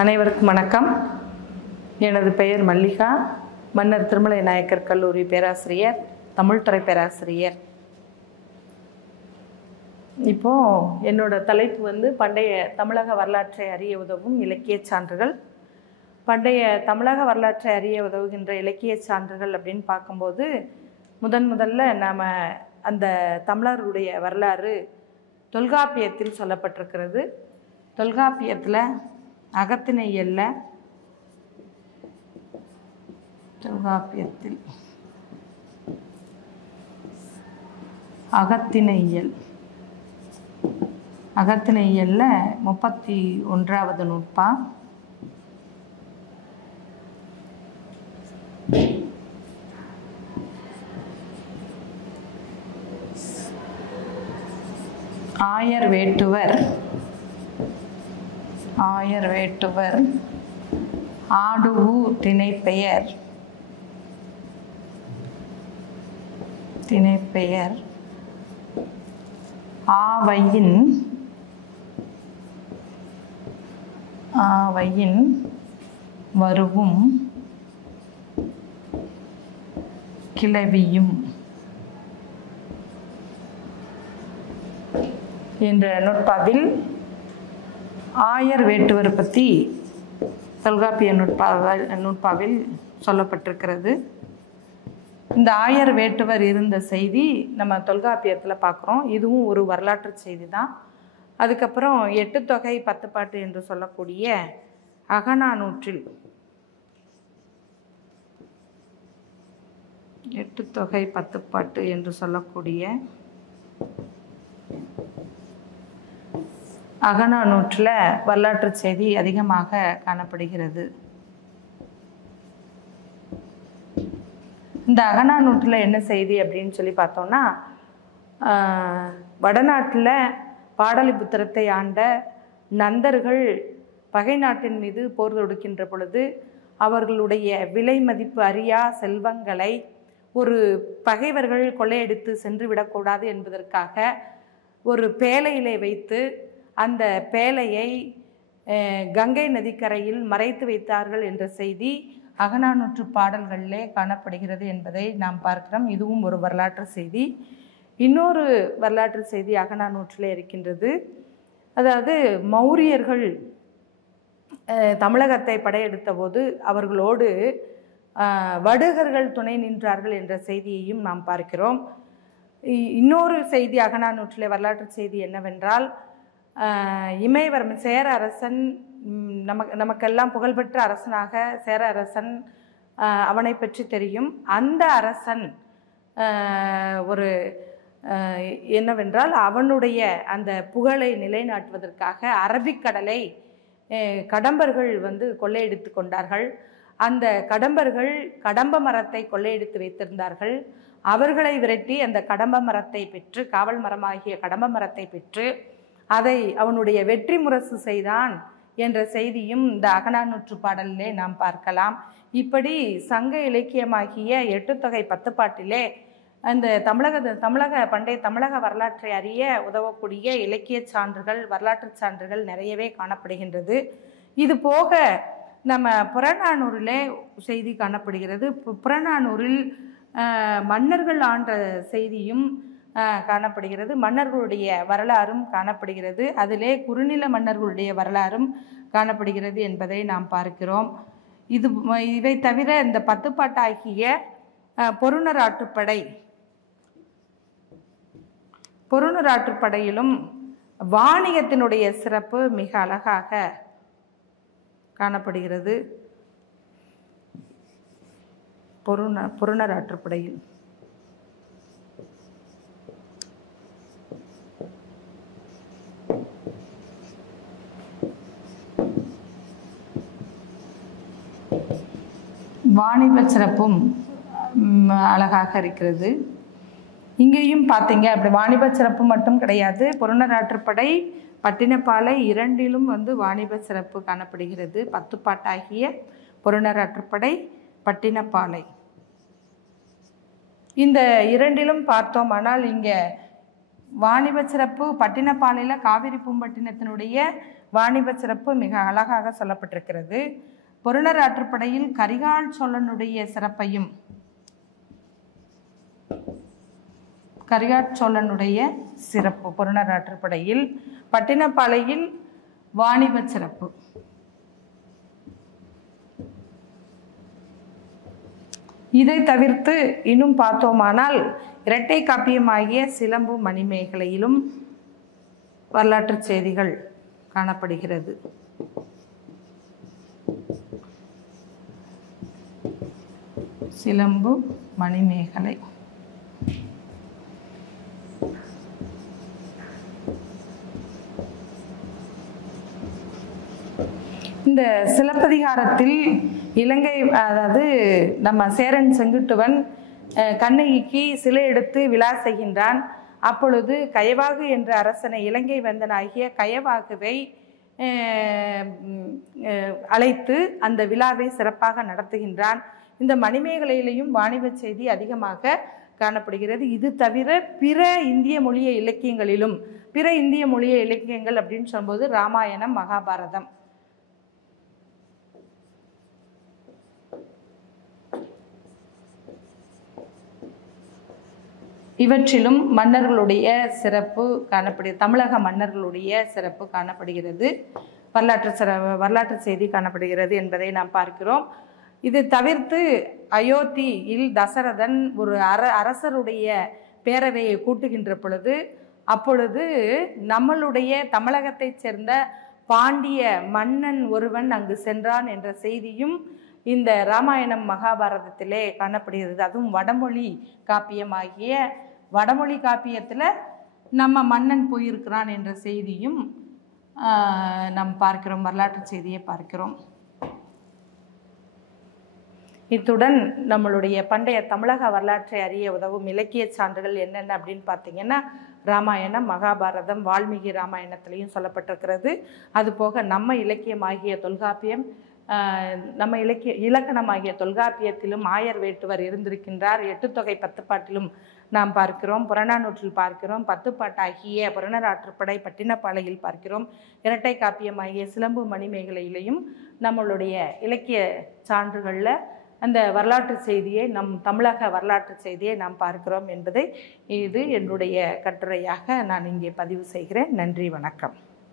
அனைவருக்கும் வணக்கம். எனது பெயர் மல்லிகா. மன்னர் திருமலை நாயக்கர் கல்லூரி பேராசிரியர், தமிழ்துறை பேராசிரியர். இப்போது என்னோட தலைப்பு பண்டைய தமிழக வரலாற்றை அறிய உதவும் இலக்கிய சான்றுகள். பண்டைய தமிழக வரலாற்றை அறிய உதவுகின்ற இலக்கிய சான்றுகள் அப்படின்னு பார்க்கும்போது முதல்ல நாம் அந்த தமிழருடைய வரலாறு தொல்காப்பியத்தில் சொல்லப்பட்டிருக்கிறது. தொல்காப்பியத்தில் அகத்திணையியல்ல தொல்காப்பியத்தில் அகத்திணையியல்ல 31வது நூற்பா ஆயர் வேட்டுவர் ஆடுவு திணைப்பெயர் ஆவையின் வருவும் கிளவியும் என்ற நூற்பாவில் ஆயர் வேட்டுவர் பற்றி தொல்காப்பிய நூற்பாவில் சொல்லப்பட்டிருக்கிறது. இந்த ஆயர் வேட்டுவர் இருந்த செய்தி நம்ம தொல்காப்பியத்தில் பார்க்குறோம். இதுவும் ஒரு வரலாற்று செய்தி தான். அதுக்கப்புறம் 8 தொகை 10 பாட்டு என்று சொல்லக்கூடிய அகநானூற்றில் 8 தொகை 10 பாட்டு என்று சொல்லக்கூடிய அகநானூற்றில் வரலாற்று செய்தி அதிகமாக காணப்படுகிறது. இந்த அகநானூற்றில் என்ன செய்தி அப்படின்னு சொல்லி பார்த்தோம்னா, வடநாட்டில் பாடலிபுத்திரத்தை ஆண்ட நந்தர்கள் பகை நாட்டின் மீது போர் தொடுக்கின்ற பொழுது அவர்களுடைய விலை மதிப்பு அறியா செல்வங்களை ஒரு பகைவர்கள் கொள்ளையடித்து சென்று விடக்கூடாது என்பதற்காக ஒரு பேழையிலே வைத்து அந்த பேழையை கங்கை நதிக்கரையில் மறைத்து வைத்தார்கள் என்ற செய்தி அகநானூற்று பாடல்களிலே காணப்படுகிறது என்பதை நாம் பார்க்கிறோம். இதுவும் ஒரு வரலாற்று செய்தி. இன்னொரு வரலாற்று செய்தி அகநானூற்றிலே இருக்கின்றது. அதாவது மௌரியர்கள் தமிழகத்தை படையெடுத்த போது அவர்களோடு வடுகர்கள் துணை நின்றார்கள் என்ற செய்தியையும் நாம் பார்க்கிறோம். இன்னொரு செய்தி அகநானூற்றிலே வரலாற்று செய்தி என்னவென்றால், இமயவர்மன் சேர அரசன், நமக்கெல்லாம் புகழ்பெற்ற அரசனாக சேர அரசன், அவனை பற்றி தெரியும். அந்த அரசன் ஒரு என்னவென்றால் அவனுடைய அந்த புகழை நிலைநாட்டுவதற்காக அரபிக்கடலை கடம்பர்கள் கொள்ளையடித்து கொண்டார்கள். அந்த கடம்பர்கள் கடம்ப மரத்தை கொள்ளையடித்து வைத்திருந்தார்கள். அவர்களை விரட்டி அந்த கடம்ப மரத்தை பெற்று, காவல் மரமாகிய கடம்ப மரத்தை பெற்று அதை அவனுடைய வெற்றி முரசு செய்தான் என்ற செய்தியும் இந்த அகநானூற்று பாடலிலே நாம் பார்க்கலாம். இப்படி சங்க இலக்கியமாகிய 8 தொகை 10 பாட்டிலே அந்த பண்டைய தமிழக வரலாற்றை அறிய உதவக்கூடிய இலக்கிய சான்றுகள், வரலாற்று சான்றுகள் நிறையவே காணப்படுகின்றது. இது போக நம்ம புறநானூரிலே செய்தி காணப்படுகிறது. புறநானூரில் மன்னர்கள் ஆண்ட செய்தியும் காணப்படுகிறது. மன்னர்களுடைய வரலாறும் காணப்படுகிறது. அதிலே குறுநில மன்னர்களுடைய வரலாறும் காணப்படுகிறது என்பதை நாம் பார்க்கிறோம். இவை தவிர இந்த 10 பாட்டாகிய பொருணராற்றுப்படையிலும் வாணிகத்தினுடைய சிறப்பு மிக அழகாக காணப்படுகிறது. பொருணராற்றுப்படையில் வாணிப சிறப்பும் அழகாக இருக்கிறது. இங்கேயும் பார்த்தீங்க அப்படி வாணிப சிறப்பு மட்டும் கிடையாது. பொருணராற்றுப்படை, பட்டினப்பாலை இரண்டிலும் வாணிப சிறப்பு காணப்படுகிறது. 10 பாட்டாகிய பொருணராற்றுப்படை, பட்டினப்பாலை இந்த இரண்டிலும் பார்த்தோமானால் இங்கே வாணிப சிறப்பு பட்டினப்பாலையில் காவிரி பூம்பட்டினத்தினுடைய வாணிப சிறப்பு மிக அழகாக சொல்லப்பட்டிருக்கிறது. பொருணர் ஆற்றுப்படையில் கரிகால் சோழனுடைய சிறப்பையும் சிறப்பு பொருணர் ஆற்றுப்படையில் பட்டினப்பாலையில் வாணிப சிறப்பு. இதை தவிர்த்து இன்னும் பார்த்தோமானால் இரட்டை காப்பியமாகிய சிலம்பு மணிமேகலையிலும் வரலாற்று செய்திகள் காணப்படுகிறது. சிலம்பு மணிமேகலை இந்த சிலப்பதிகாரத்தில் இலங்கை, அதாவது நம்ம சேரன் செங்குட்டுவன் கண்ணகிக்கு சிலை எடுத்து விழா செய்கின்றான். அப்பொழுது கயவாகு என்ற அரசனை, இலங்கை வந்தனாகிய கயவாகுவை அழைத்து அந்த விழாவை சிறப்பாக நடத்துகின்றான். இந்த மணிமேகலையிலையும் வாணிப செய்தி அதிகமாக காணப்படுகிறது. இது தவிர பிற இந்திய மொழிய இலக்கியங்களிலும், பிற இந்திய மொழிய இலக்கியங்கள் அப்படின்னு சொல்லும்போது ராமாயணம், மகாபாரதம், இவற்றிலும் மன்னர்களுடைய சிறப்பு காணப்படுகிறது. தமிழக மன்னர்களுடைய சிறப்பு காணப்படுகிறது. வரலாற்று செய்தி காணப்படுகிறது என்பதை நாம் பார்க்கிறோம். இது தவிர்த்து அயோத்தியில் தசரதன் ஒரு அரசருடைய பேரவையை கூட்டுகின்ற பொழுது, அப்பொழுது நம்மளுடைய தமிழகத்தைச் சேர்ந்த பாண்டிய மன்னன் ஒருவன் அங்கு சென்றான் என்ற செய்தியும் இந்த ராமாயணம் மகாபாரதத்திலே காணப்படுகிறது. அதுவும் வடமொழி காப்பியமாகிய வடமொழி காப்பியத்தில் நம்ம மன்னன் போயிருக்கிறான் என்ற செய்தியும் நாம் பார்க்கிறோம், வரலாற்று செய்தியை பார்க்கிறோம். இத்துடன் நம்மளுடைய பண்டைய தமிழக வரலாற்றை அறிய உதவும் இலக்கிய சான்றுகள் என்னென்ன அப்படின்னு பார்த்தீங்கன்னா, ராமாயணம், மகாபாரதம், வால்மீகி ராமாயணத்திலையும் சொல்லப்பட்டிருக்கிறது. அதுபோக நம்ம இலக்கியமாகிய தொல்காப்பியம், நம்ம இலக்கணமாகிய தொல்காப்பியத்திலும் ஆயர் வேட்டுவர் இருந்திருக்கின்றார். 8 தொகை 10 பாட்டிலும் நாம் பார்க்கிறோம். புறநானூற்றில் பார்க்கிறோம். 10 பாட்டாகிய புறணர் ஆற்றுப்படை பட்டினப்பாலையில் பார்க்கிறோம். இரட்டை காப்பியமாகிய சிலம்பு மணிமேகலையிலையும் நம்மளுடைய இலக்கிய சான்றுகளில் அந்த வரலாற்று செய்தியை, நம் தமிழக வரலாற்று செய்தியை நாம் பார்க்கிறோம் என்பதை இது என்னுடைய கட்டுரையாக நான் இங்கே பதிவு செய்கிறேன். நன்றி, வணக்கம்.